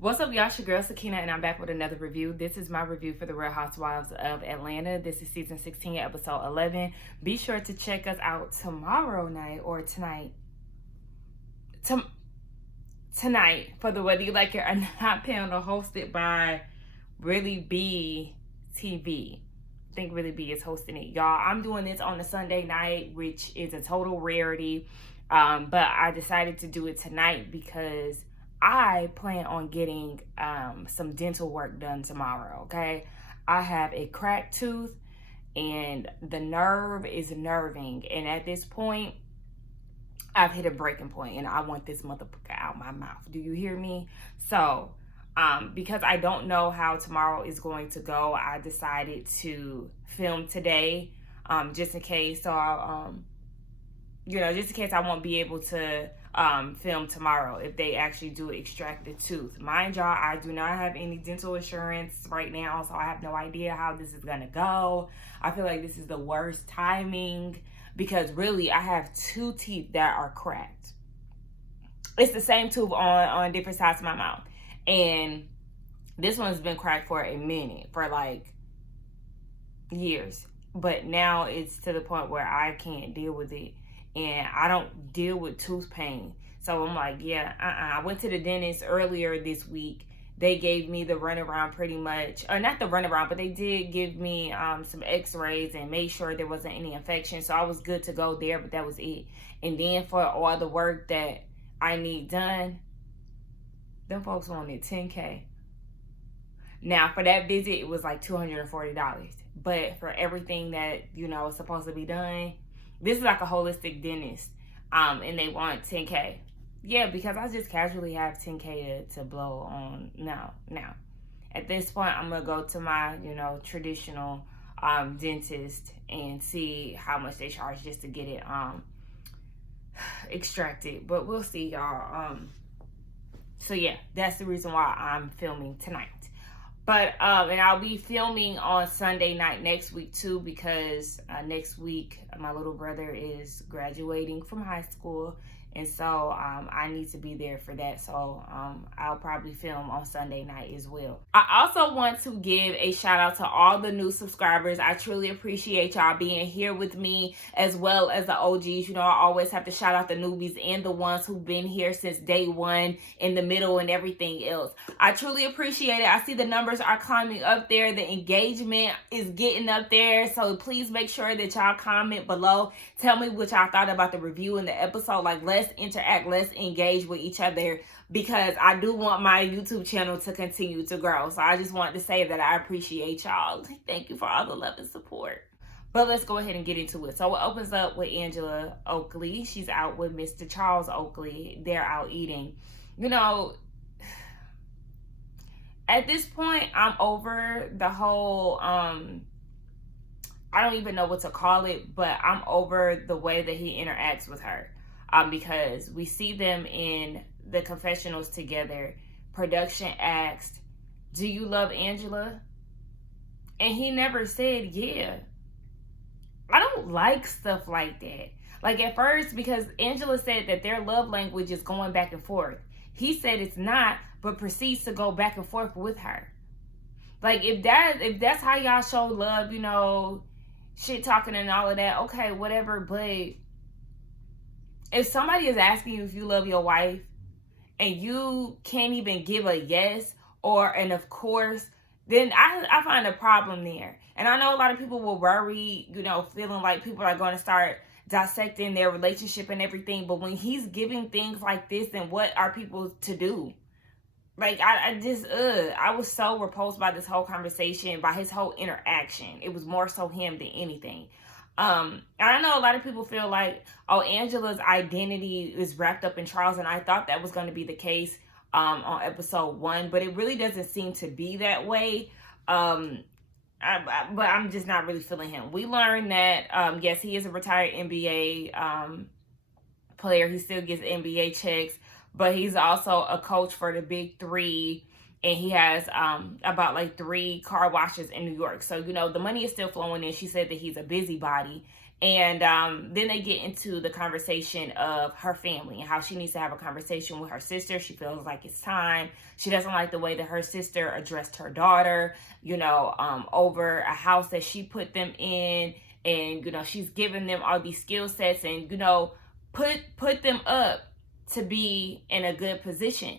What's up, y'all? It's your girl Sakina, and I'm back with another review. This is my review for the Real Housewives of Atlanta. This is season 16, episode 11. Be sure to check us out tomorrow night or tonight. Tonight for the Whether You Like It or Not panel, hosted by Really B TV. I think Really B is hosting it, y'all. I'm doing this on a Sunday night, which is a total rarity. But I decided to do it tonight because I plan on getting some dental work done tomorrow, okay? I have a cracked tooth and the nerve is nerving. And at this point, I've hit a breaking point and I want this motherfucker out my mouth. Do you hear me? So, because I don't know how tomorrow is going to go, I decided to film today, just in case. So I'll, just in case I won't be able to film tomorrow if they actually do extract the tooth. Mind y'all, I do not have any dental insurance right now, so I have no idea how this is gonna go. I feel like this is the worst timing because really I have two teeth that are cracked. It's the same tooth on different sides of my mouth, and this one's been cracked for a minute, for like years, but now it's to the point where I can't deal with it. And I don't deal with tooth pain. So I'm like, yeah, I went to the dentist earlier this week. They gave me the runaround pretty much. Or not the runaround, but they did give me some x-rays and made sure there wasn't any infection. So I was good to go there, but that was it. And then for all the work that I need done, them folks wanted $10K. Now, for that visit, it was like $240. But for everything that, is supposed to be done, this is like a holistic dentist, and they want $10K. Yeah, because I just casually have $10K to blow on now. At this point, I'm going to go to my, traditional dentist and see how much they charge just to get it extracted. But we'll see, y'all. So, yeah, that's the reason why I'm filming tonight. But, and I'll be filming on Sunday night next week too, because next week my little brother is graduating from high school. And so I need to be there for that. So I'll probably film on Sunday night as well. I also want to give a shout out to all the new subscribers. I truly appreciate y'all being here with me, as well as the OGs. I always have to shout out the newbies and the ones who've been here since day one, in the middle, and everything else. I truly appreciate it. I see the numbers are climbing up there. The engagement is getting up there. So please make sure that y'all comment below. Tell me what y'all thought about the review and the episode. Like, let's interact, let's engage with each other, because I do want my YouTube channel to continue to grow. So I just wanted to say that I appreciate y'all. Thank you for all the love and support. But let's go ahead and get into it. So it opens up with Angela Oakley. She's out with Mr. Charles Oakley. They're out eating. At this point, I'm over the whole I don't even know what to call it, but I'm over the way that he interacts with her. Because we see them in the confessionals together. Production asked, "Do you love Angela?" And he never said, "Yeah." I don't like stuff like that. Like, at first, because Angela said that their love language is going back and forth. He said it's not, but proceeds to go back and forth with her. Like, if that's how y'all show love, shit talking and all of that, okay, whatever. But if somebody is asking you if you love your wife and you can't even give a yes or an of course, then I find a problem there. And I know a lot of people will worry, feeling like people are going to start dissecting their relationship and everything. But when he's giving things like this, then what are people to do? Like, I was so repulsed by this whole conversation, by his whole interaction. It was more so him than anything. And I know a lot of people feel like, oh, Angela's identity is wrapped up in Charles, and I thought that was going to be the case on episode 1, but it really doesn't seem to be that way. But I'm just not really feeling him. We learned that, yes, he is a retired NBA player. He still gets NBA checks, but he's also a coach for the Big Three. And he has about like 3 car washes in New York. So, the money is still flowing in. She said that he's a busybody And then they get into the conversation of her family and how she needs to have a conversation with her sister. She feels like it's time. She doesn't like the way that her sister addressed her daughter, over a house that she put them in. And, she's giving them all these skill sets and, put them up to be in a good position.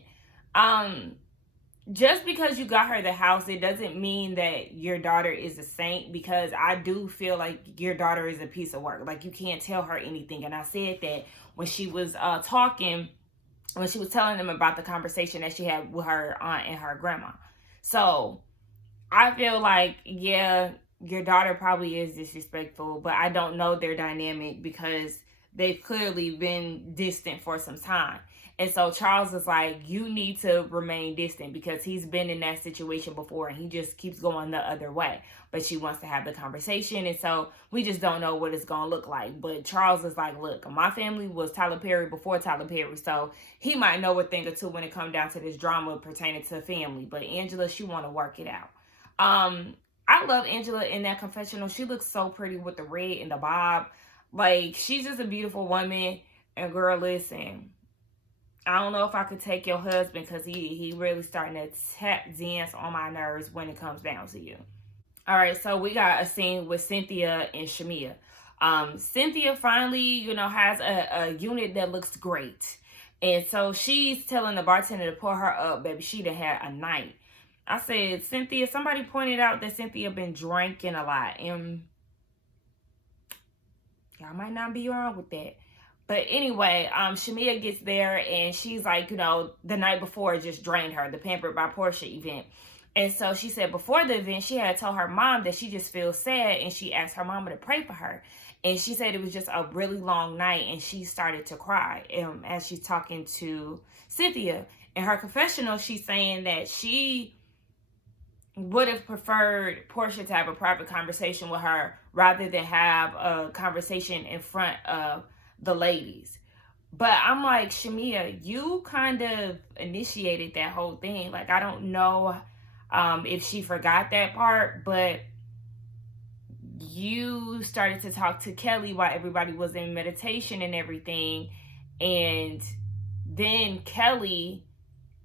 Just because you got her the house, it doesn't mean that your daughter is a saint, because I do feel like your daughter is a piece of work. Like, you can't tell her anything. And I said that when she was when she was telling them about the conversation that she had with her aunt and her grandma. So I feel like, yeah, your daughter probably is disrespectful, but I don't know their dynamic because they've clearly been distant for some time. And so Charles is like, you need to remain distant, because he's been in that situation before and he just keeps going the other way. But she wants to have the conversation. And so we just don't know what it's going to look like. But Charles is like, look, my family was Tyler Perry before Tyler Perry. So he might know a thing or two when it comes down to this drama pertaining to family. But Angela, she want to work it out. I love Angela in that confessional. She looks so pretty with the red and the bob. Like, she's just a beautiful woman. And girl, listen, I don't know if I could take your husband, because he really starting to tap dance on my nerves when it comes down to you. All right, so we got a scene with Cynthia and Shamia. Cynthia finally, has a unit that looks great. And so she's telling the bartender to pour her up, baby. She done had a night. I said, Cynthia, somebody pointed out that Cynthia been drinking a lot. And y'all might not be wrong with that. But anyway, Shamia gets there and she's like, the night before just drained her, the Pampered by Porsha event. And so she said before the event, she had told her mom that she just feels sad, and she asked her mama to pray for her. And she said it was just a really long night, and she started to cry as she's talking to Cynthia. In her confessional, she's saying that she would have preferred Porsha to have a private conversation with her rather than have a conversation in front of the ladies. But I'm like, Shamia, you kind of initiated that whole thing. Like, I don't know if she forgot that part, but you started to talk to Kelly while everybody was in meditation and everything. And then Kelly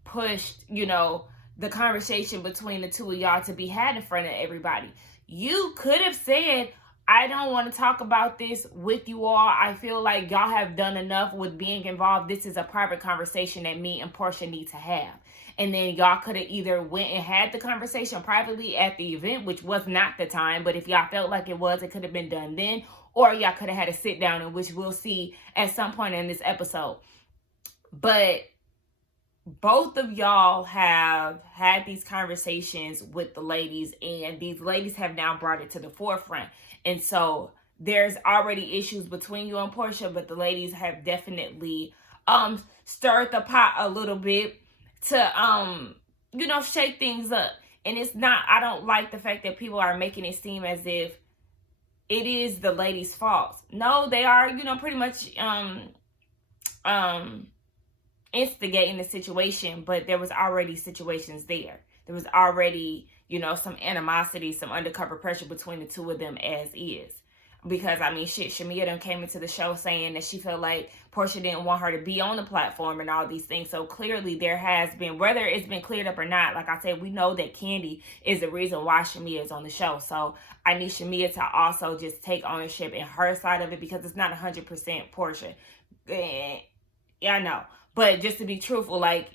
pushed, the conversation between the two of y'all to be had in front of everybody. You could have said, I don't want to talk about this with you all. I feel like y'all have done enough with being involved. This is a private conversation that me and Porsha need to have. And then y'all could have either went and had the conversation privately at the event, which was not the time. But if y'all felt like it was, it could have been done then. Or y'all could have had a sit down, in which we'll see at some point in this episode. But both of y'all have had these conversations with the ladies, and these ladies have now brought it to the forefront. And so there's already issues between you and Porsha, but the ladies have definitely stirred the pot a little bit to shake things up. And it's not, I don't like the fact that people are making it seem as if it is the ladies' fault. No, they are, pretty much instigating the situation, but there was already situations there. There was already, some animosity, some undercover pressure between the two of them as is. Because, Shamia done came into the show saying that she felt like Porsha didn't want her to be on the platform and all these things. So clearly there has been, whether it's been cleared up or not, like I said, we know that Candy is the reason why Shamia is on the show. So I need Shamia to also just take ownership in her side of it, because it's not 100% Porsha. Yeah, I know. But just to be truthful, like,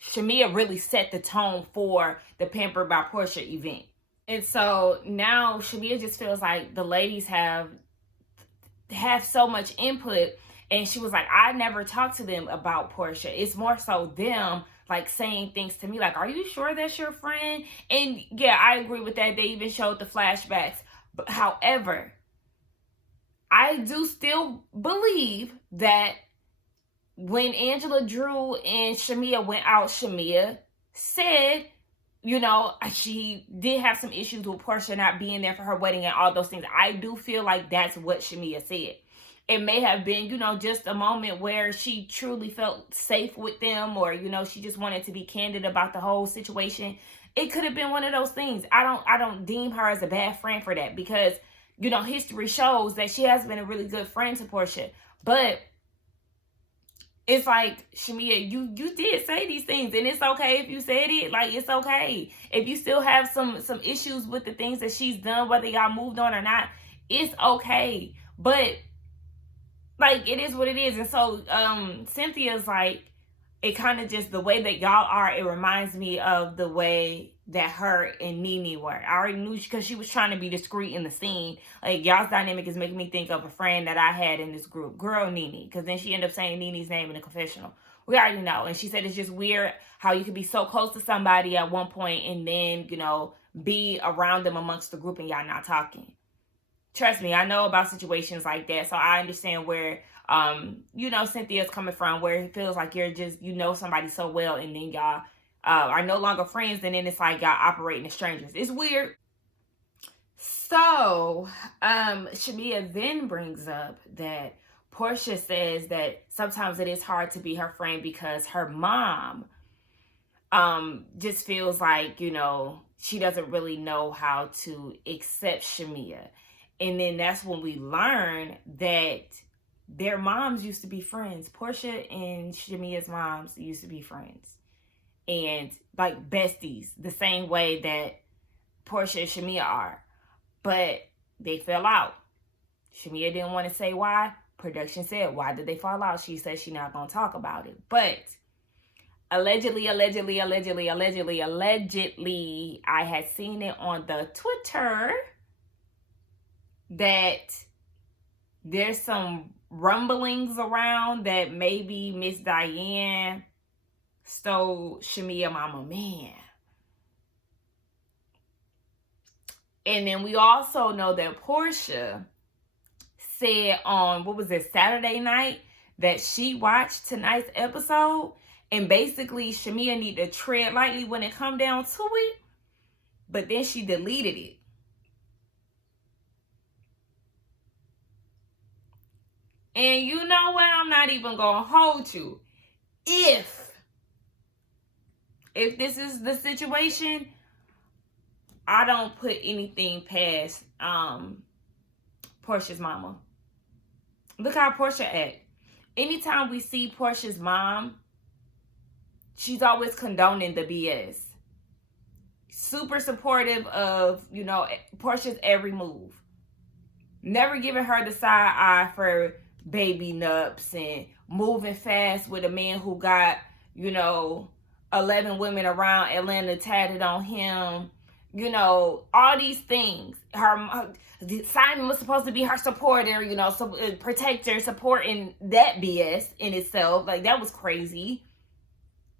Shamia really set the tone for the Pampered by Porsha event. And so now Shamia just feels like the ladies have so much input. And she was like, I never talked to them about Porsha. It's more so them like saying things to me like, are you sure that's your friend? And yeah, I agree with that. They even showed the flashbacks. But however, I do still believe that when Angela, Drew, and Shamia went out, Shamia said, she did have some issues with Porsha not being there for her wedding and all those things. I do feel like that's what Shamia said. It may have been, just a moment where she truly felt safe with them, or, she just wanted to be candid about the whole situation. It could have been one of those things. I don't deem her as a bad friend for that, because you know, history shows that she has been a really good friend to Porsha. But it's like, Shamia, you did say these things, and it's okay if you said it. Like, it's okay. If you still have some issues with the things that she's done, whether y'all moved on or not, it's okay. But, like, it is what it is. And so, Cynthia's like, it kind of just, the way that y'all are, it reminds me of the way that her and Nene were. I already knew, because she was trying to be discreet in the scene. Like, y'all's dynamic is making me think of a friend that I had in this group, girl Nene, because then she ended up saying Nene's name in the confessional. We already know. And she said it's just weird how you could be so close to somebody at one point and then, you know, be around them amongst the group and y'all not talking. Trust me, I know about situations like that, so I understand where you know, Cynthia's coming from, where it feels like you're just, you know, somebody so well, and then y'all are no longer friends, and then it's like y'all operating as strangers. It's weird. So, Shamia then brings up that Porsha says that sometimes it is hard to be her friend because her mom just feels like, you know, she doesn't really know how to accept Shamia. And then that's when we learn that their moms used to be friends. Porsha and Shamia's moms used to be friends. And like besties, the same way that Porsha and Shamia are. But they fell out. Shamia didn't want to say why. Production said, why did they fall out? She said she's not going to talk about it. But allegedly, I had seen it on the Twitter that there's some rumblings around that maybe Miss Diane stole Shamia mama man. And then we also know that Porsha said on, what was it, Saturday night, that she watched tonight's episode, and basically Shamia need to tread lightly when it come down to it, but then she deleted it. And you know what? I'm not even going to hold you. If this is the situation, I don't put anything past Porsha's mama. Look how Porsha act. Anytime we see Porsha's mom, she's always condoning the BS. Super supportive of, you know, Porsha's every move. Never giving her the side eye for baby nups and moving fast with a man who got, you know, 11 women around Atlanta tatted on him. You know, all these things. Simon was supposed to be her supporter, you know, protector, supporting that BS in itself. Like, that was crazy.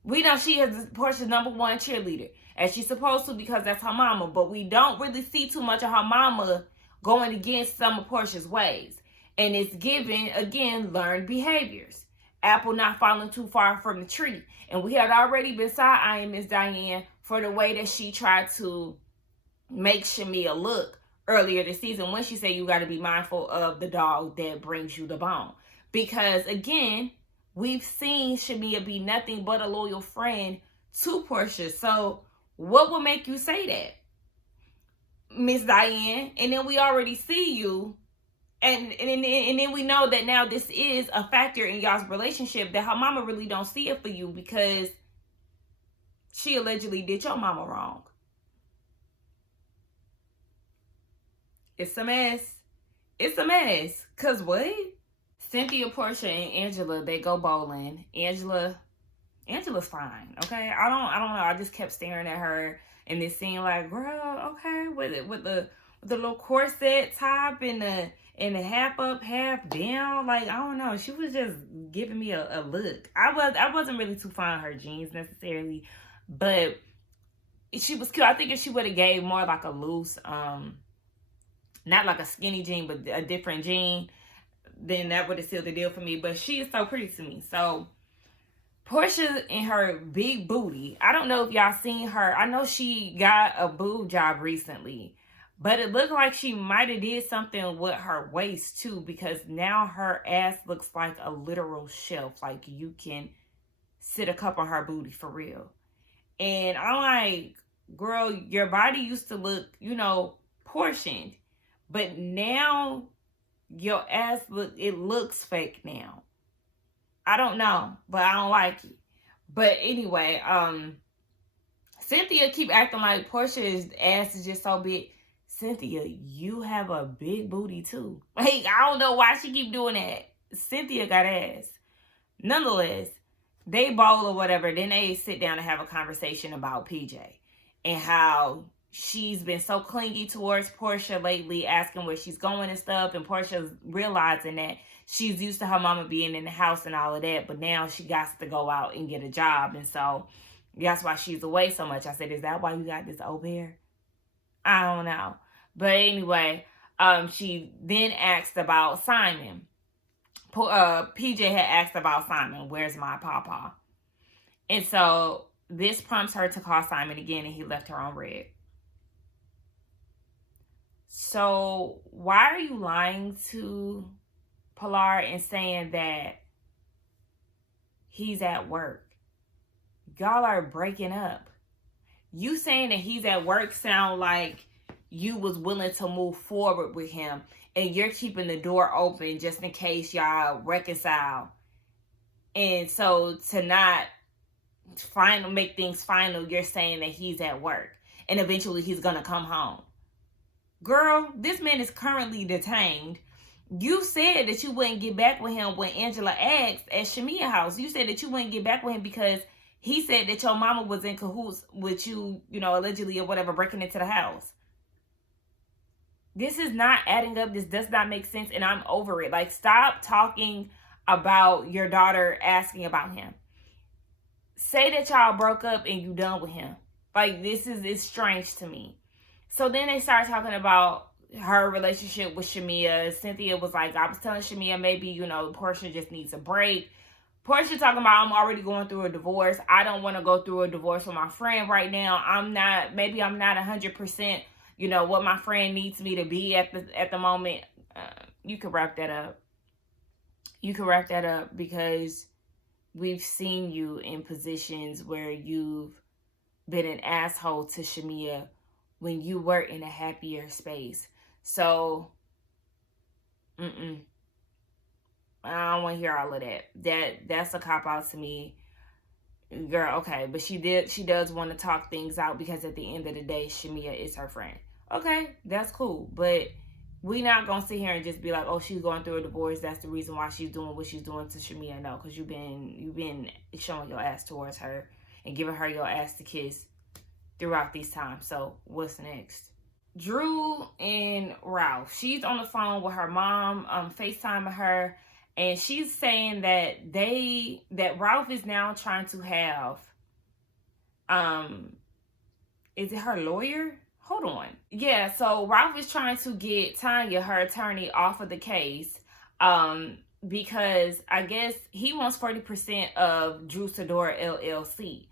We know she is Porsha's number one cheerleader, as she's supposed to, because that's her mama. But we don't really see too much of her mama going against some of Porsha's ways. And it's given, again, learned behaviors. Apple not falling too far from the tree. And we had already been side-eyeing Miss Diane for the way that she tried to make Shamia look earlier this season, when she said you got to be mindful of the dog that brings you the bone. Because, again, we've seen Shamia be nothing but a loyal friend to Porsha. So what would make you say that, Miss Diane? And then we already see you. And then we know that now this is a factor in y'all's relationship, that her mama really don't see it for you because she allegedly did your mama wrong. It's a mess. It's a mess. Cause what? Cynthia, Porsha, and Angela, they go bowling. Angela's fine. Okay. I don't know. I just kept staring at her and it seemed like, girl, okay, with the little corset top and the half up, half down. Like, I don't know. She was just giving me a look. I wasn't really too fond of her jeans necessarily, but she was cute. I think if she would have gave more like a loose, not like a skinny jean, but a different jean, then that would have sealed the deal for me. But she is so pretty to me. So Porsha and her big booty. I don't know if y'all seen her. I know she got a boob job recently, but it looked like she might have did something with her waist too, because now her ass looks like a literal shelf. Like, you can sit a cup on her booty for real. And I'm like, girl, your body used to look, you know, portioned. But now your ass looks fake now. I don't know, but I don't like it. But anyway, Cynthia keep acting like Portia's ass is just so big. Cynthia, you have a big booty too. Like, I don't know why she keep doing that. Cynthia got ass. Nonetheless, they bowl or whatever. Then they sit down and have a conversation about PJ and how she's been so clingy towards Porsha lately, asking where she's going and stuff. And Portia's realizing that she's used to her mama being in the house and all of that, but now she got to go out and get a job. And so that's why she's away so much. I said, is that why you got this au pair? I don't know. But anyway, she then asked about Simon. PJ had asked about Simon, where's my papa? And so this prompts her to call Simon again, and he left her on red. So why are you lying to Pilar and saying that he's at work? Y'all are breaking up. You saying that he's at work sound like you was willing to move forward with him, and you're keeping the door open just in case y'all reconcile. And so to not make things final, you're saying that he's at work and eventually he's gonna come home. Girl, this man is currently detained. You said that you wouldn't get back with him when Angela asked at Shamia house. You said that you wouldn't get back with him because he said that your mama was in cahoots with you, allegedly or whatever, breaking into the house. This is not adding up. This does not make sense, and I'm over it. Like, stop talking about your daughter asking about him. Say that y'all broke up and you done with him. Like, it's strange to me. So then they start talking about her relationship with Shamia. Cynthia was like, I was telling Shamia maybe, Porsha just needs a break. Porsha talking about, I'm already going through a divorce. I don't want to go through a divorce with my friend right now. I'm not 100%, what my friend needs me to be at the moment. You could wrap that up. You could wrap that up because we've seen you in positions where you've been an asshole to Shamia when you were in a happier space. So, I don't want to hear all of that. That's a cop-out to me. Girl, okay, but she does want to talk things out because at the end of the day, Shamia is her friend. Okay, that's cool. But we not going to sit here and just be like, oh, she's going through a divorce. That's the reason why she's doing what she's doing to Shamia. No, because you've been showing your ass towards her and giving her your ass to kiss throughout these times. So what's next? Drew and Ralph. She's on the phone with her mom, FaceTiming her, and she's saying that Ralph is now trying to have, is it her lawyer? Hold on. Yeah, so Ralph is trying to get Tanya, her attorney, off of the case, because I guess he wants 40% of Drew Sidora LLC,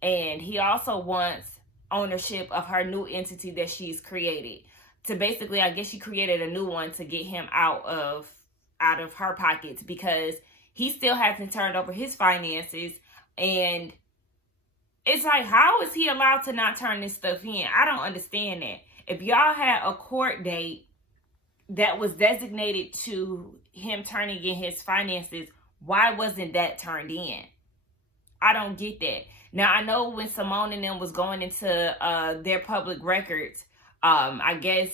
and he also wants ownership of her new entity that she's created. To basically, I guess she created a new one to get him out of her pockets because he still hasn't turned over his finances. And it's like, how is he allowed to not turn this stuff in? I don't understand that. If y'all had a court date that was designated to him turning in his finances, why wasn't that turned in? I don't get that. Now, I know when Simone and them was going into their public records, I guess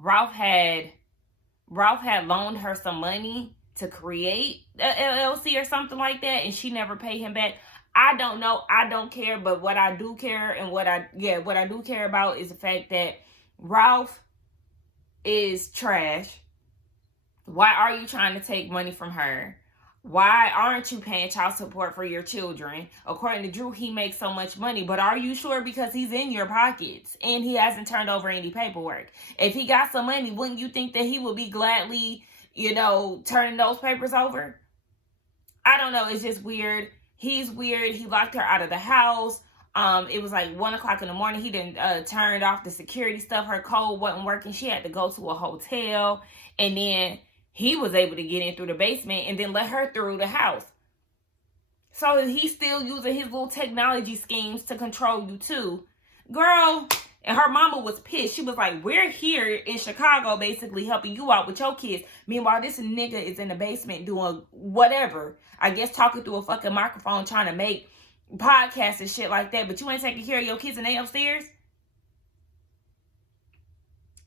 Ralph had loaned her some money to create a LLC or something like that, and she never paid him back. I don't know. I don't care. But what I do care and what I do care about is the fact that Ralph is trash. Why are you trying to take money from her? Why aren't you paying child support for your children? According to Drew, he makes so much money, but are you sure? Because he's in your pockets and he hasn't turned over any paperwork. If he got some money, wouldn't you think that he would be gladly, turning those papers over? I don't know. It's just weird. He's weird. He locked her out of the house. It was like 1 o'clock in the morning. He didn't turn off the security stuff. Her code wasn't working. She had to go to a hotel, and then he was able to get in through the basement and then let her through the house. So he's still using his little technology schemes to control you too. Girl, And her mama was pissed. She was like, we're here in Chicago basically helping you out with your kids. Meanwhile, this nigga is in the basement doing whatever. I guess talking through a fucking microphone trying to make podcasts and shit like that. But you ain't taking care of your kids and they upstairs?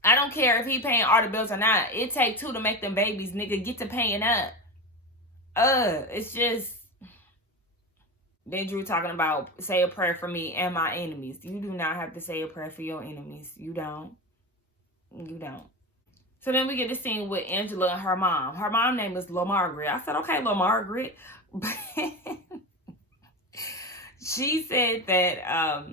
I don't care if he paying all the bills or not. It take two to make them babies, nigga. Get to paying up. It's just... Then Drew talking about say a prayer for me and my enemies. You do not have to say a prayer for your enemies. You don't. You don't. So then we get the scene with Angela and her mom. Her mom name is La Margaret. I said, okay, La Margaret. But she said that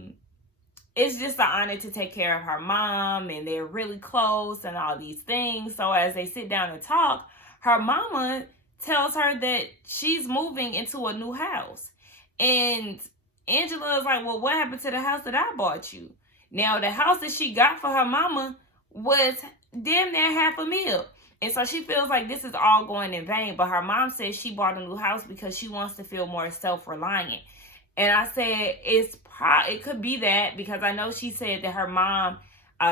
it's just an honor to take care of her mom and they're really close and all these things. So as they sit down and talk, her mama tells her that she's moving into a new house. And Angela is like, well, what happened to the house that I bought you? Now, the house that she got for her mama was damn near $500,000. And so she feels like this is all going in vain. But her mom says she bought a new house because she wants to feel more self-reliant. And I said, it could be that, because I know she said that her mom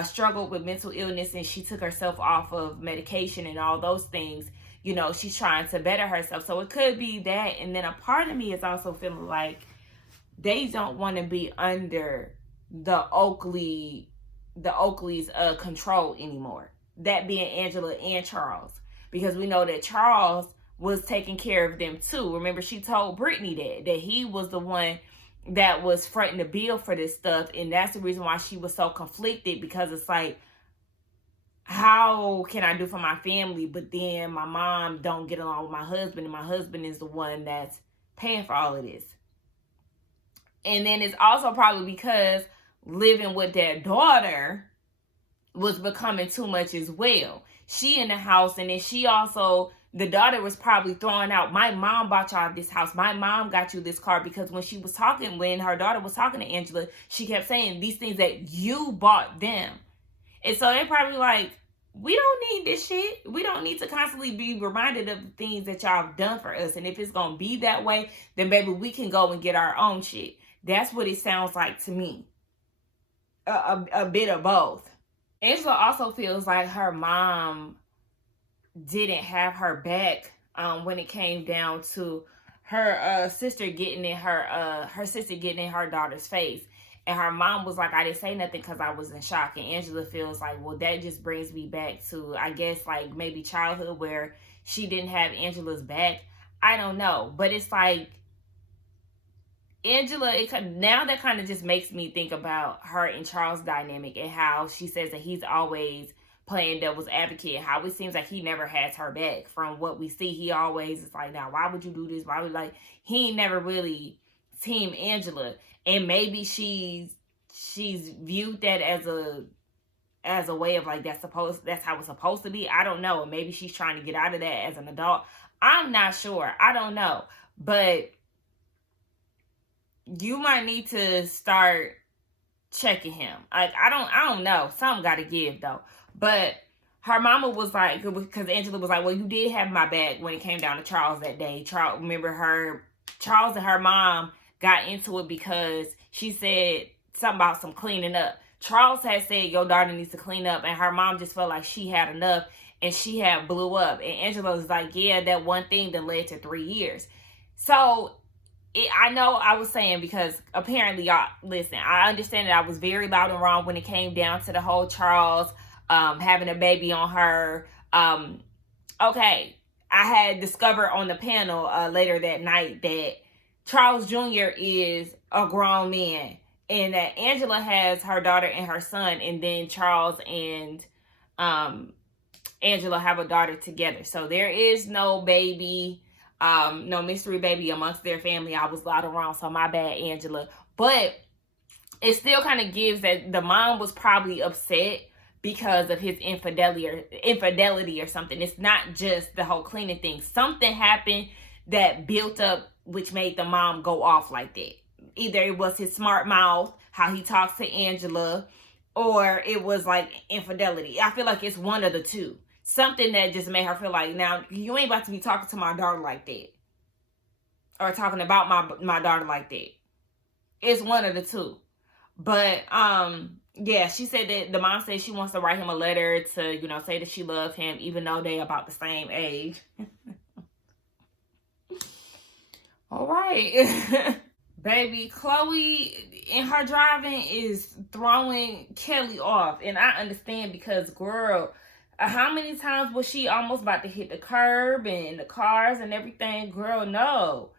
struggled with mental illness and she took herself off of medication and all those things. You know, she's trying to better herself. So it could be that. And then a part of me is also feeling like they don't want to be under the Oakleys control anymore. That being Angela and Charles. Because we know that Charles was taking care of them too. Remember, she told Brittany that he was the one that was fronting the bill for this stuff. And that's the reason why she was so conflicted. Because it's like, how can I do for my family, but then my mom don't get along with my husband, and my husband is the one that's paying for all of this. And then it's also probably because living with their daughter was becoming too much as well. She in the house, and then she also, the daughter was probably throwing out, my mom bought y'all this house, my mom got you this car, because when her daughter was talking to Angela, she kept saying these things that you bought them. And so they're probably like, we don't need this shit. We don't need to constantly be reminded of the things that y'all have done for us. And if it's going to be that way, then baby, we can go and get our own shit. That's what it sounds like to me. A bit of both. Angela also feels like her mom didn't have her back when it came down to her sister getting in her daughter's face. And her mom was like, I didn't say nothing because I was in shock. And Angela feels like, well, that just brings me back to, I guess, like maybe childhood where she didn't have Angela's back. I don't know. But it's like, Angela, now that kind of just makes me think about her and Charles' dynamic and how she says that he's always playing devil's advocate. How it seems like he never has her back. From what we see, he always is like, now, why would you do this? Why would, like, he never really team Angela. And maybe she's viewed that as a way of like, that's how it's supposed to be. I don't know. And maybe she's trying to get out of that as an adult. I'm not sure. I don't know. But you might need to start checking him. Like, I don't know. Something got to give though. But her mama was like, because Angela was like, well, you did have my back when it came down to Charles that day. Charles and her mom got into it because she said something about some cleaning up. Charles had said your daughter needs to clean up, and her mom just felt like she had enough and she had blew up. And Angela was like, yeah, that one thing that led to 3 years. So I know I was saying, because apparently, y'all, listen, I understand that I was very loud and wrong when it came down to the whole Charles having a baby on her. Okay, I had discovered on the panel later that night that Charles Jr. is a grown man, and that Angela has her daughter and her son, and then Charles and Angela have a daughter together. So there is no baby, no mystery baby amongst their family. I was loud and wrong, so my bad, Angela. But it still kind of gives that the mom was probably upset because of his infidelity or something. It's not just the whole cleaning thing. Something happened that built up, which made the mom go off like that. Either it was his smart mouth, how he talks to Angela, or it was like infidelity. I feel like it's one of the two. Something that just made her feel like, now, you ain't about to be talking to my daughter like that. Or talking about my daughter like that. It's one of the two. But yeah, she said that the mom said she wants to write him a letter to, you know, say that she loves him, even though they about the same age. All right. Baby, Chloe in her driving is throwing Kelly off. And I understand because, girl, how many times was she almost about to hit the curb and the cars and everything? Girl, no.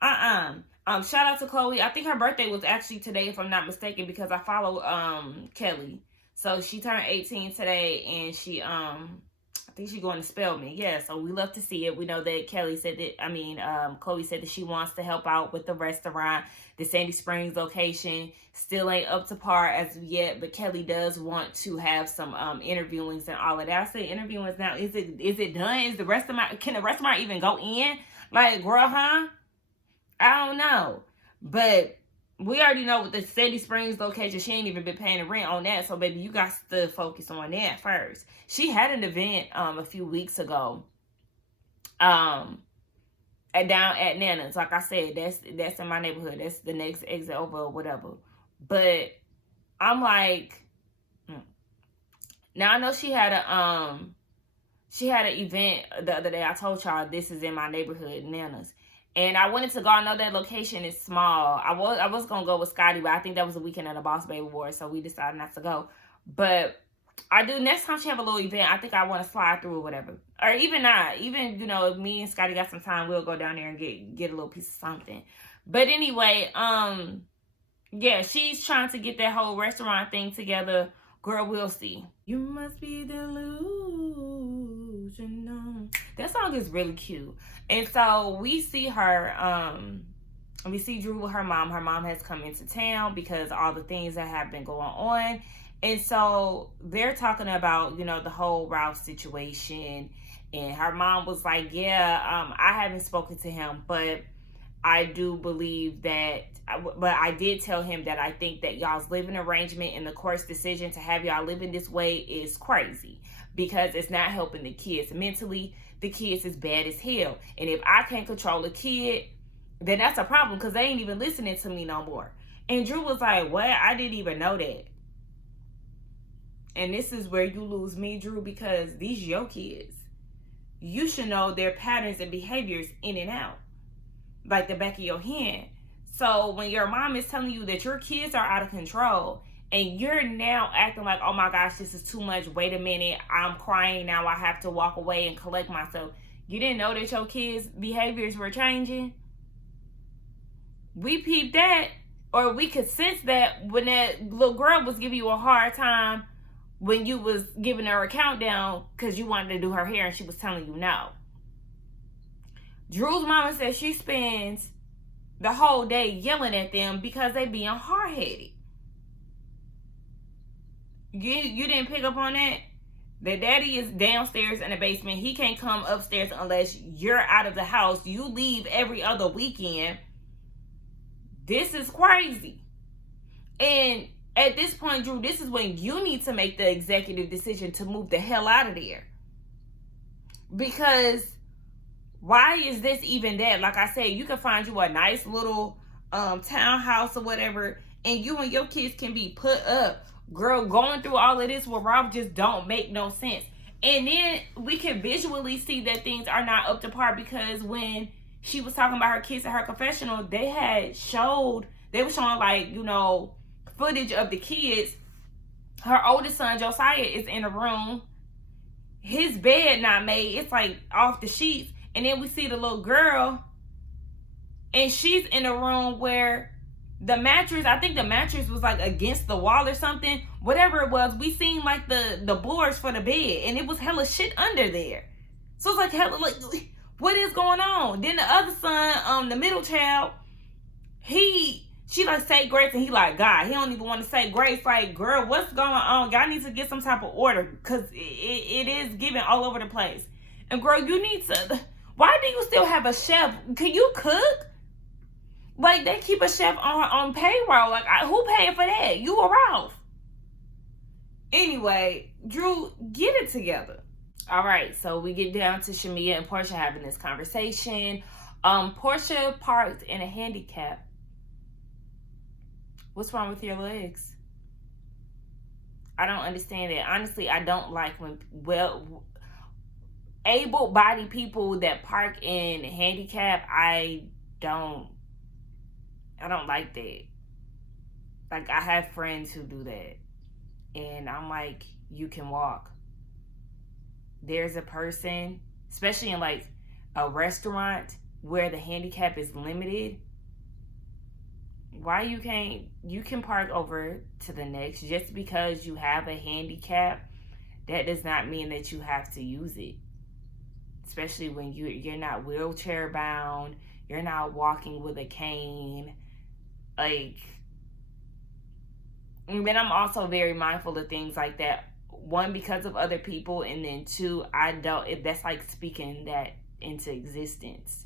Shout out to Chloe. I think her birthday was actually today, if I'm not mistaken, because I follow Kelly. So she turned 18 today, and she I think she's going to Spelman. Yeah, so we love to see it. We know that Chloe said that she wants to help out with the restaurant. The Sandy Springs location still ain't up to par as of yet, but Kelly does want to have some interviewings and all of that. I say interviewings now. Is it done? Can the restaurant even go in? Like, girl, huh? I don't know. But we already know with the Sandy Springs location, she ain't even been paying the rent on that. So, baby, you got to focus on that first. She had an event a few weeks ago down at Nana's. Like I said, that's in my neighborhood. That's the next exit over or whatever. But I'm like, now I know she had an event the other day. I told y'all this is in my neighborhood, Nana's. And I wanted to go. I know that location is small. I was going to go with Scotty, but I think that was the weekend of the Boss Baby Awards, so we decided not to go. But I do, next time she have a little event, I think I want to slide through or whatever. Or even not. Even, you know, if me and Scotty got some time, we'll go down there and get a little piece of something. But anyway, yeah, she's trying to get that whole restaurant thing together. Girl, we'll see. You must be delusional. That song is really cute. And so we see her, we see Drew with her mom. Her mom has come into town because all the things that have been going on. And so they're talking about, you know, the whole Ralph situation. And her mom was like, yeah, I haven't spoken to him, but I do believe that, but I did tell him that I think that y'all's living arrangement and the court's decision to have y'all living this way is crazy because it's not helping the kids mentally. The kids is bad as hell. And if I can't control a kid, then that's a problem because they ain't even listening to me no more. And Drew was like, what? I didn't even know that. And this is where you lose me, Drew, because these your kids. You should know their patterns and behaviors in and out, like the back of your hand. So when your mom is telling you that your kids are out of control and you're now acting like, oh my gosh, this is too much. Wait a minute. I'm crying now. I have to walk away and collect myself. You didn't know that your kids' behaviors were changing? We peeped that, or we could sense that when that little girl was giving you a hard time when you was giving her a countdown because you wanted to do her hair and she was telling you no. Drew's mama says she spends the whole day yelling at them because they being hard-headed. You didn't pick up on that? The daddy is downstairs in the basement. He can't come upstairs unless you're out of the house. You leave every other weekend. This is crazy. And at this point, Drew, this is when you need to make the executive decision to move the hell out of there. Because why is this even that? Like I said, you can find you a nice little townhouse or whatever, and you and your kids can be put up. Girl, going through all of this with Rob just don't make no sense. And then we can visually see that things are not up to par because when she was talking about her kids at her confessional, they were showing like, you know, footage of the kids. Her oldest son, Josiah, is in a room. His bed not made. It's like off the sheets. And then we see the little girl, and she's in a room where the mattress, I think the mattress was like against the wall or something. Whatever it was, we seen like the boards for the bed, and it was hella shit under there. So it's like hella, like, what is going on? Then the other son, the middle child, she like say grace, and he like, God, he don't even want to say grace. Like, girl, what's going on? Y'all need to get some type of order because it is giving all over the place. And girl, you need to, why do you still have a chef? Can you cook? Like, they keep a chef on payroll. Like, who paying for that? You or Ralph? Anyway, Drew, get it together. All right, so we get down to Shamia and Porsha having this conversation. Porsha parked in a handicap What's wrong with your legs? I don't understand that. Honestly, I don't like when able-bodied people that park in handicap. I don't like that. Like, I have friends who do that, and I'm like, you can walk. There's a person, especially in like a restaurant where the handicap is limited. Why you can park over to the next. Just because you have a handicap, that does not mean that you have to use it. Especially when you're not wheelchair bound, you're not walking with a cane. Like, and then I'm also very mindful of things like that. One, because of other people, and then two, if that's like speaking that into existence.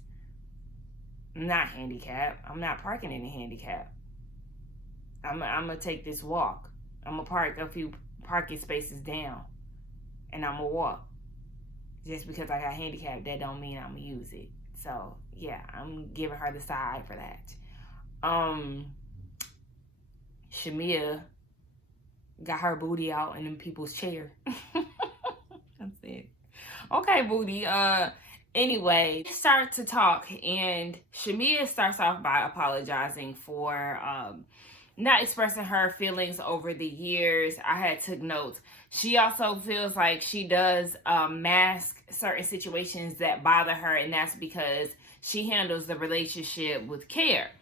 I'm not handicapped. I'm not parking in a handicap. I'm gonna take this walk. I'm gonna park a few parking spaces down, and I'm gonna walk. Just because I got handicapped, that don't mean I'm gonna use it. So yeah, I'm giving her the side for that. Shamia got her booty out in them people's chair. That's it. Okay, booty. Anyway, start to talk, and Shamia starts off by apologizing for not expressing her feelings over the years. I took notes. She also feels like she does mask certain situations that bother her, and that's because she handles the relationship with care.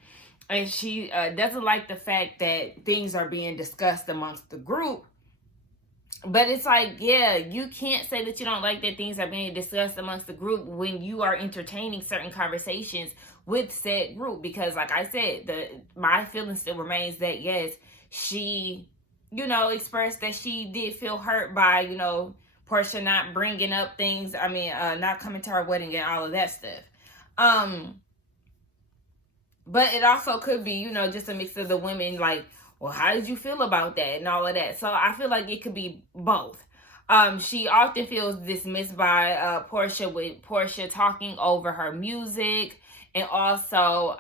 And she doesn't like the fact that things are being discussed amongst the group. But it's like, yeah, you can't say that you don't like that things are being discussed amongst the group when you are entertaining certain conversations with said group. Because like I said, my feeling still remains that, yes, she, expressed that she did feel hurt by, Porsha not bringing up things. I mean, not coming to her wedding and all of that stuff. But it also could be, just a mix of the women, like, well, how did you feel about that and all of that? So I feel like it could be both. She often feels dismissed by Porsha, with Porsha talking over her music, and also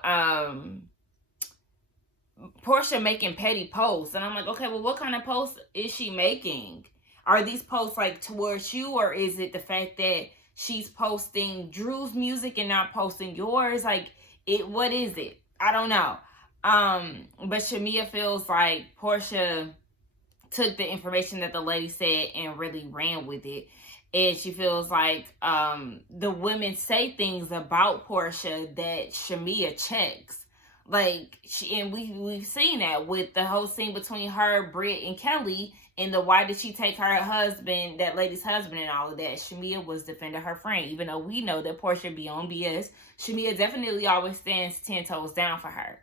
Porsha making petty posts. And I'm like, okay, well, what kind of posts is she making? Are these posts like towards you, or is it the fact that she's posting Drew's music and not posting yours? Like, what is it? I don't know. But Shamia feels like Porsha took the information that the lady said and really ran with it. And she feels like the women say things about Porsha that Shamia checks. Like, we've seen that with the whole scene between her, Britt, and Kelly, and the why did she take her husband, that lady's husband, and all of that. Shamia was defending her friend, even though we know that Porsha be on BS. Shamia definitely always stands 10 toes down for her.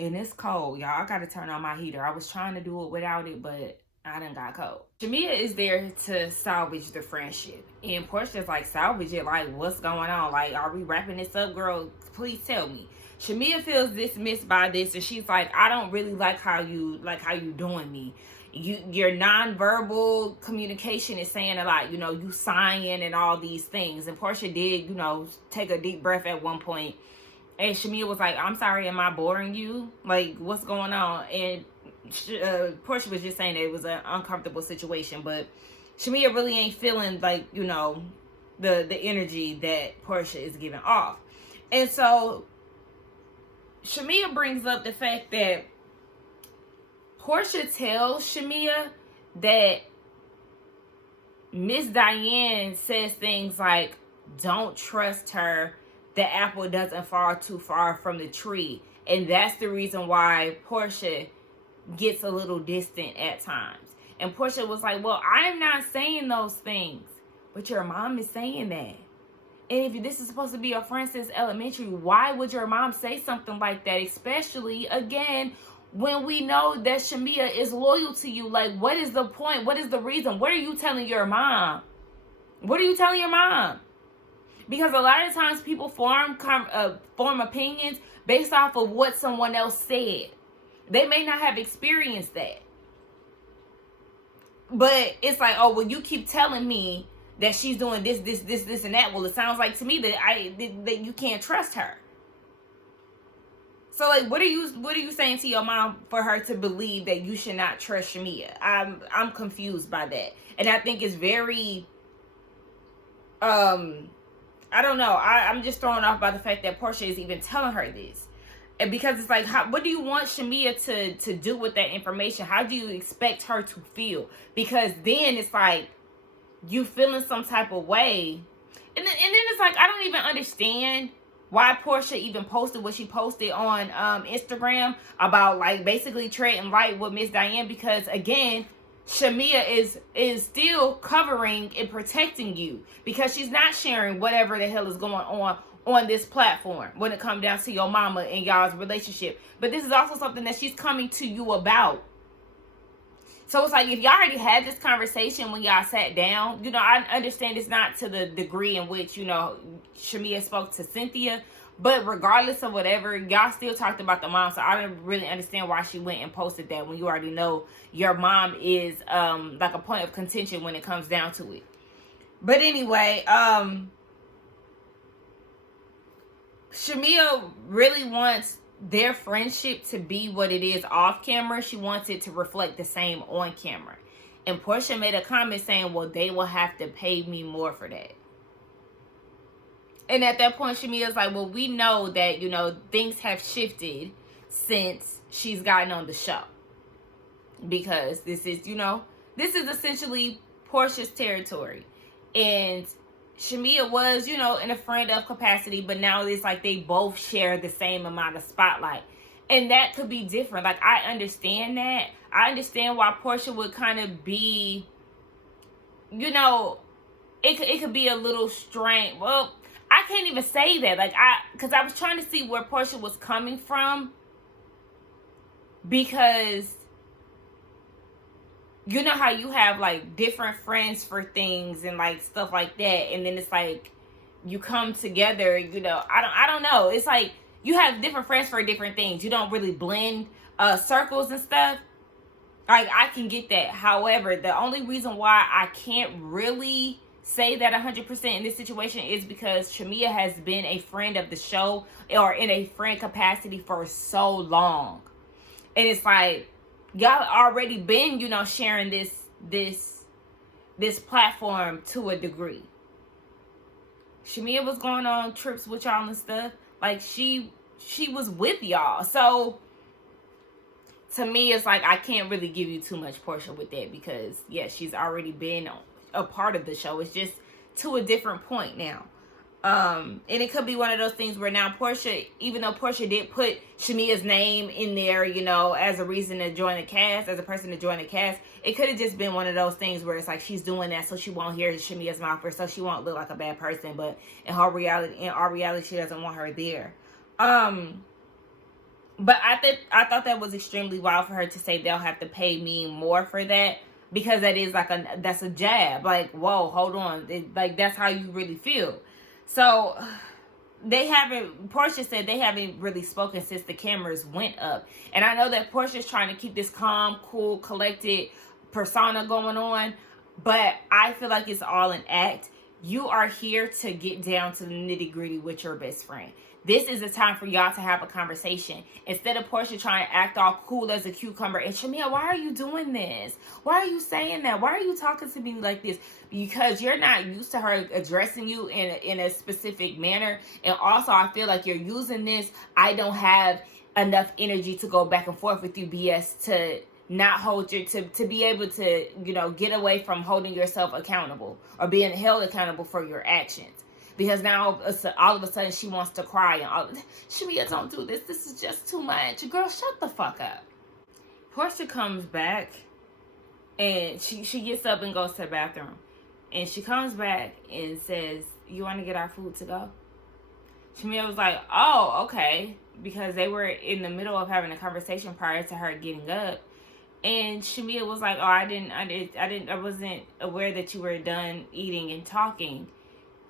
And it's cold, y'all. I gotta turn on my heater. I was trying to do it without it, but I done got cold. Shamia is there to salvage the friendship. And Porsha's like, salvage it? Like, what's going on? Like, are we wrapping this up, girl? Please tell me. Shamia feels dismissed by this, and she's like, I don't really like how you doing me. Your nonverbal communication is saying a lot. You sighing and all these things. And Porsha did, take a deep breath at one point. And Shamia was like, I'm sorry, am I boring you? Like, what's going on? And Porsha was just saying that it was an uncomfortable situation. But Shamia really ain't feeling like, the energy that Porsha is giving off. And so Shamia brings up the fact that Porsha tells Shamia that Miss Diane says things like, don't trust her. The apple doesn't fall too far from the tree. And that's the reason why Porsha gets a little distant at times. And Porsha was like, well, I'm not saying those things, but your mom is saying that. And if this is supposed to be a friend since elementary, why would your mom say something like that? Especially, again, when we know that Shamia is loyal to you. Like, what is the point? What is the reason? What are you telling your mom? What are you telling your mom? Because a lot of times people form opinions based off of what someone else said. They may not have experienced that. But it's like, oh, well, you keep telling me that she's doing this, and that. Well, it sounds like to me that you can't trust her. So like, what are you saying to your mom for her to believe that you should not trust Shamia? I'm confused by that, and I think it's very I don't know. I'm just thrown off by the fact that Porsha is even telling her this. And because it's like, what do you want Shamia to do with that information? How do you expect her to feel? Because then it's like, you feeling some type of way. And then it's like, I don't even understand why Porsha even posted what she posted on Instagram about, like, basically treading light with Miss Diane. Because, again, Shamia is still covering and protecting you, because she's not sharing whatever the hell is going on this platform when it comes down to your mama and y'all's relationship. But this is also something that she's coming to you about. So it's like, if y'all already had this conversation when y'all sat down, I understand it's not to the degree in which, Shamia spoke to Cynthia. But regardless of whatever, y'all still talked about the mom. So I don't really understand why she went and posted that when you already know your mom is like a point of contention when it comes down to it. But anyway, Shamia really wants their friendship to be what it is off camera. She wants it to reflect the same on camera. And Porsha made a comment saying, well, they will have to pay me more for that. And at that point, Shamia's like, well, we know that, things have shifted since she's gotten on the show. Because this is essentially Porsha's territory. And Shamia was, in a friend of capacity, but now it's like they both share the same amount of spotlight. And that could be different. Like, I understand that. I understand why Porsha would kind of be, it could be a little strange. Well, I can't even say that. Like, because I was trying to see where Porsha was coming from. Because you know how you have, like, different friends for things and, like, stuff like that. And then it's like, you come together, I don't know. It's like, you have different friends for different things. You don't really blend circles and stuff. Like, I can get that. However, the only reason why I can't really say that 100% in this situation is because Shamia has been a friend of the show, or in a friend capacity, for so long. And it's like, y'all already been, sharing this platform to a degree. Shamia was going on trips with y'all and stuff. Like, she was with y'all. So to me, it's like, I can't really give you too much Porsha with that, because yeah, she's already been a part of the show. It's just to a different point now. And it could be one of those things where now Porsha, even though Porsha did put Shamia's name in there, as a reason to join the cast, as a person to join the cast, it could have just been one of those things where it's like, she's doing that so she won't hear Shamia's mouth, or so she won't look like a bad person. But in our reality, she doesn't want her there. But I thought that was extremely wild for her to say they'll have to pay me more for that, because that is like that's a jab. Like, whoa, hold on, like, that's how you really feel. So Porsha said they haven't really spoken since the cameras went up. And I know that Portia's trying to keep this calm, cool, collected persona going on, but I feel like it's all an act. You are here to get down to the nitty gritty with your best friend. This is the time for y'all to have a conversation. Instead of Porsha trying to act all cool as a cucumber. And Shamia, why are you doing this? Why are you saying that? Why are you talking to me like this? Because you're not used to her addressing you in a specific manner. And also, I feel like you're using this, I don't have enough energy to go back and forth with you BS to not hold your, to be able to, get away from holding yourself accountable or being held accountable for your actions. Because now, all of a sudden, she wants to cry. And Shamia, don't do this. This is just too much. Girl, shut the fuck up. Porsha comes back, and she gets up and goes to the bathroom. And she comes back and says, you want to get our food to go? Shamia was like, oh, okay. Because they were in the middle of having a conversation prior to her getting up. And Shamia was like, oh, I wasn't aware that you were done eating and talking.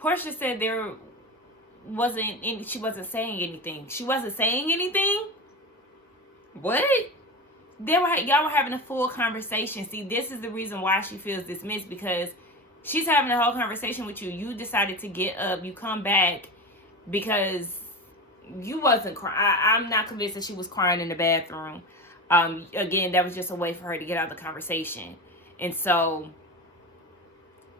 Porsha said she wasn't saying anything. She wasn't saying anything? What? Y'all were having a full conversation. See, this is the reason why she feels dismissed, because she's having a whole conversation with you. You decided to get up. You come back because you wasn't crying. I'm not convinced that she was crying in the bathroom. Again, that was just a way for her to get out of the conversation. And so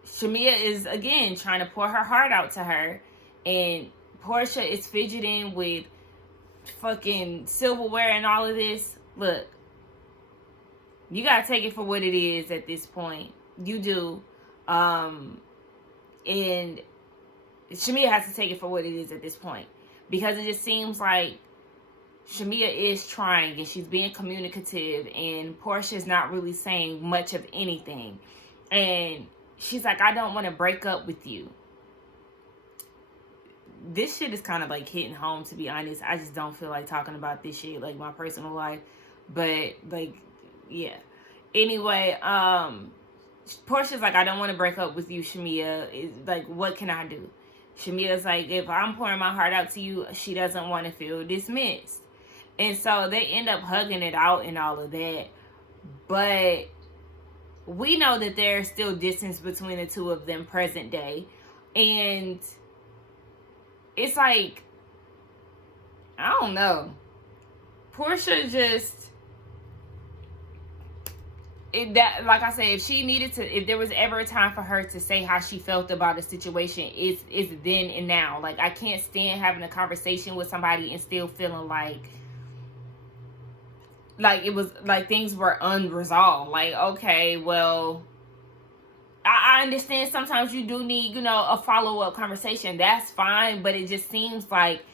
Shamia is, again, trying to pour her heart out to her. And Porsha is fidgeting with fucking silverware and all of this. Look, you gotta take it for what it is at this point. You do. And Shamia has to take it for what it is at this point. Because it just seems like Shamia is trying and she's being communicative, and Porsha is not really saying much of anything. And she's like, I don't want to break up with you. This shit is kind of like hitting home, to be honest. I just don't feel like talking about this shit, like my personal life. But like, yeah. Anyway, Porsha's like, I don't want to break up with you, Shamia. It's like, what can I do? Shamia's like, if I'm pouring my heart out to you, she doesn't want to feel dismissed. And so they end up hugging it out and all of that. But we know that there's still distance between the two of them present day. And it's like, I don't know. Porsha just... like I said, if there was ever a time for her to say how she felt about a situation, it's then and now. Like, I can't stand having a conversation with somebody and still feeling like it was like things were unresolved. Like, okay, well, I understand sometimes you do need, a follow-up conversation. That's fine, but it just seems like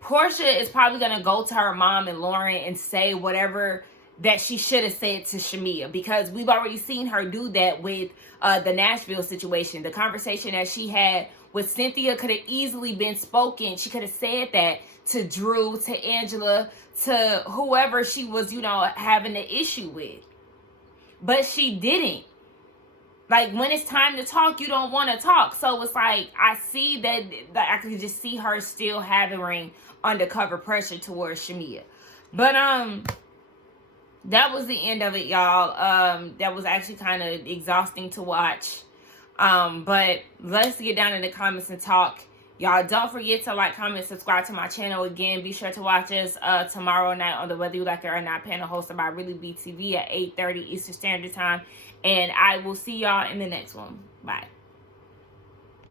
Porsha is probably gonna go to her mom and Lauren and say whatever that she should have said to Shamia, because we've already seen her do that with the Nashville situation. The conversation that she had with Cynthia could have easily been spoken. She could have said that to Drew, to Angela, to whoever she was, having the issue with. But she didn't. Like, when it's time to talk, you don't want to talk. So it's like, I see that I could just see her still having undercover pressure towards Shamia. But, that was the end of it, y'all. That was actually kind of exhausting to watch. But let's get down in the comments and talk. Y'all, don't forget to like, comment, subscribe to my channel. Again, be sure to watch us tomorrow night on the Whether You Like It or Not panel, hosted by Really BTV at 8:30 Eastern Standard Time. And I will see y'all in the next one. Bye.